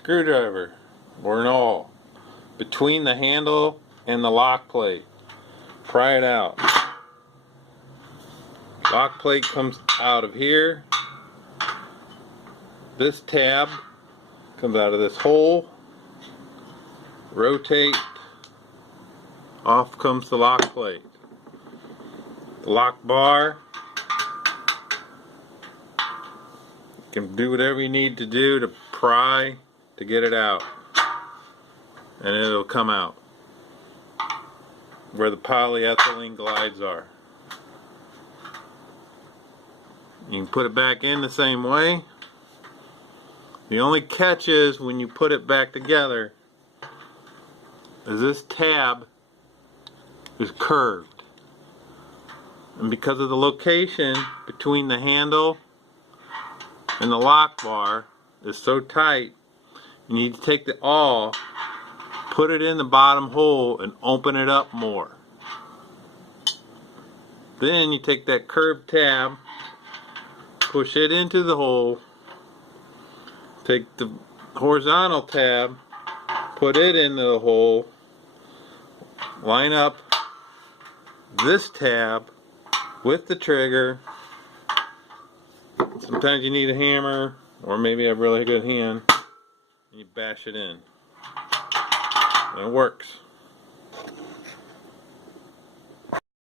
screwdriver or an awl between the handle and the lock plate. Pry it out. Lock plate comes out of here. This tab comes out of this hole. Rotate. Off comes the lock plate. The lock bar. You can do whatever you need to do to pry to get it out. And it'll come out where the polyethylene glides are. You can put it back in the same way. The only catch is when you put it back together is this tab is curved. And because of the location between the handle and the lock bar is so tight, you need to take the awl, put it in the bottom hole and open it up more. Then you take that curved tab, push it into the hole, take the horizontal tab, put it into the hole, line up this tab with the trigger. Sometimes you need a hammer or maybe a really good hand, and you bash it in. And it works.